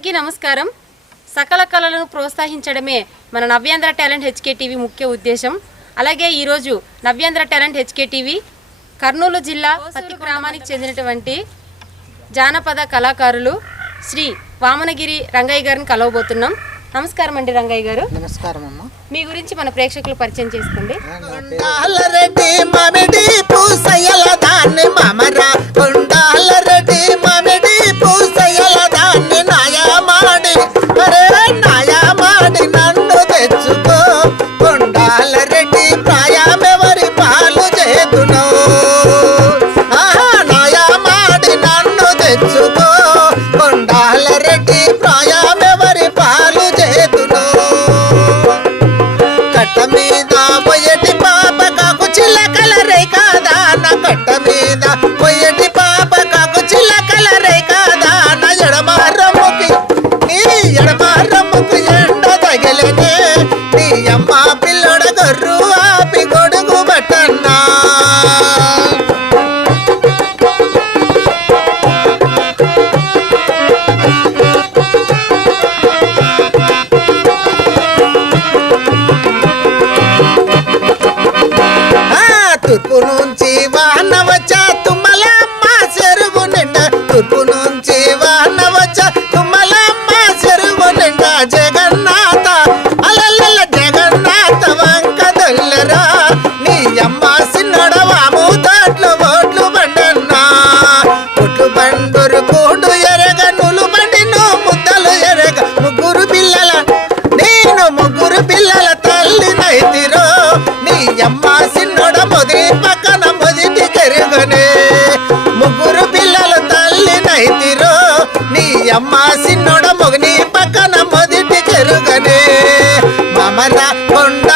అందరికీ నమస్కారం. సకల కళలను ప్రోత్సహించడమే మన నవ్యాంధ్ర టాలెంట్ హెచ్కే టీవీ ముఖ్య ఉద్దేశం. అలాగే ఈరోజు Navyandhra talent HK TV Kurnool జిల్లా పత్తి గ్రామానికి చెందినటువంటి జానపద కళాకారులు శ్రీ వామనగిరి రంగయ్య గారిని కలవబోతున్నాం. నమస్కారం అండి రంగయ్య గారు. నమస్కారం అమ్మ. మీ గురించి మన ప్రేక్షకులు పరిచయం చేసుకోండి. అమ్మా సిన్నోడ మొగని పక్కన మొదటి కెరుగనే. మామరా కొండ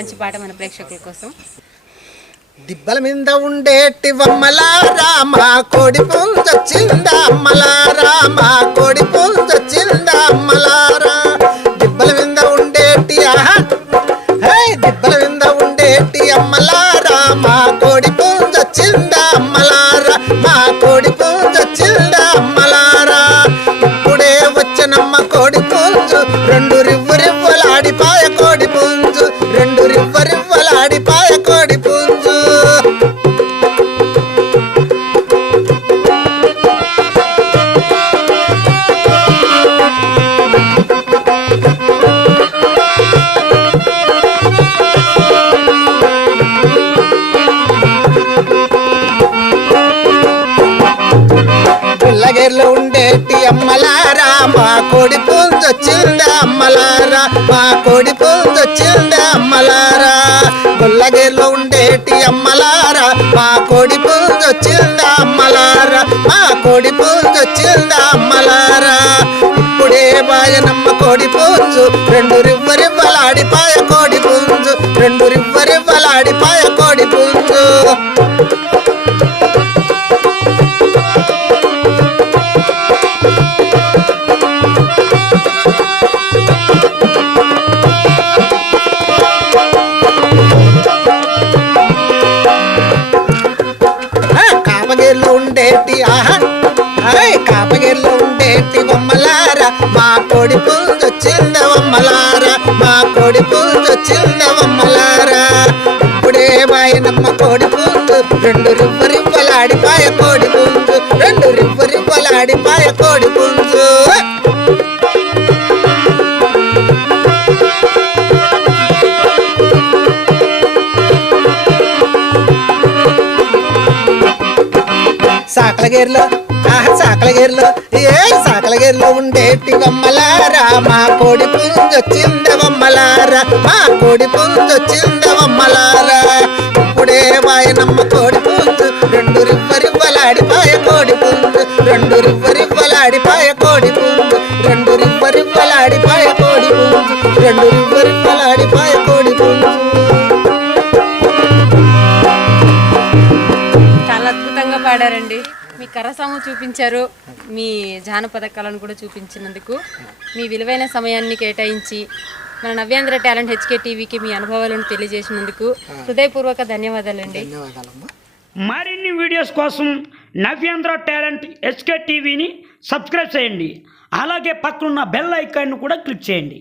మంచి పాట మన ప్రేక్షకుల కోసం. దిబ్బల మీద ఉండేటి వమ్మలారా మా కోడి పుంజొచ్చిందా అమ్మలారా మా కోడి పుంజొచ్చిందా అమ్మలారా దిబ్బల మీద ఉండేటి ఆహా. దిబ్బల మీద ఉండేటి అమ్మలారా మా కోడి పుంజొచ్చిందా అమ్మలారా మా కోడి పుంజొచ్చిందా అమ్మలారా ఇప్పుడే వచ్చినమ్మ కోడి పుంజు రెండు రివ్వు రివ్వులాడిపాయ కోడి పుంజు పిల్లగేర్లో ఉండేటి అమ్మలారా మా కోడి పుంజొచ్చిందా అమ్మలారా మా కోడి పుంజొచ్చిందా అమ్మలారా. గుల్లగేర్లో ఉండేటి అమ్మలారా మా కోడి పుంజొచ్చిందా అమ్మలారా మా కోడి పుంజొచ్చిందా అమ్మలారా. ఇప్పుడే బాయనమ్మ కోడి పుంజు రెండు రివ్వరివ్వలాడిపాయ కోడి పుంజు రెండు రివ్వరివ్వలాడిపాయ మా కోడి పుంజొచ్చిందవమ్మలారా మా కోడి పుంజొచ్చిందవమ్మలారా ఇప్పుడే మాయనమ్మ కోడి పుంజు రెండు రివ్వ రివ్వలాడిపాయ కోడి పుంజు రెండు రివ్వ రివ్వలాడిపాయ కోడి పుంజు సాకలగేరులో సాకలగేరులో ఏ సాకలగేరులో ఉండేటి బొమ్మలారా మా కోడి పుంజొచ్చింద బొమ్మలారా మా కోడి పుంజొచ్చింద బొమ్మలారా ఇప్పుడే వాయనమ్మ కోడి పుంజు రెండు రివ్వరివ్వలాడిపాయ కోడి పుంజు రెండు రివ్వరివ్వలాడిపాయ కోడి పుంజు రెండు రివ్వరివ్వలాడిపాయ కోడి పుంజు రెండు రివ్వరివ్వలాడిపాయ కోడి పుంజు. చాలా అద్భుతంగా పాడారండి. మీ కరసాము చూపించారు. మీ జానపద కళను కూడా చూపించినందుకు మీ విలువైన సమయాన్ని కేటాయించి మన నవ్యాంధ్ర టాలెంట్ హెచ్కే టీవీకి మీ అనుభవాలను తెలియజేసినందుకు హృదయపూర్వక ధన్యవాదాలండి. ధన్యవాదాలమ్మా. మరిన్ని వీడియోస్ కోసం నవ్యాంధ్ర టాలెంట్ ఎస్కే టీవీని సబ్స్క్రైబ్ చేయండి. అలాగే పక్కనున్న బెల్ ఐకాన్ను కూడా క్లిక్ చేయండి.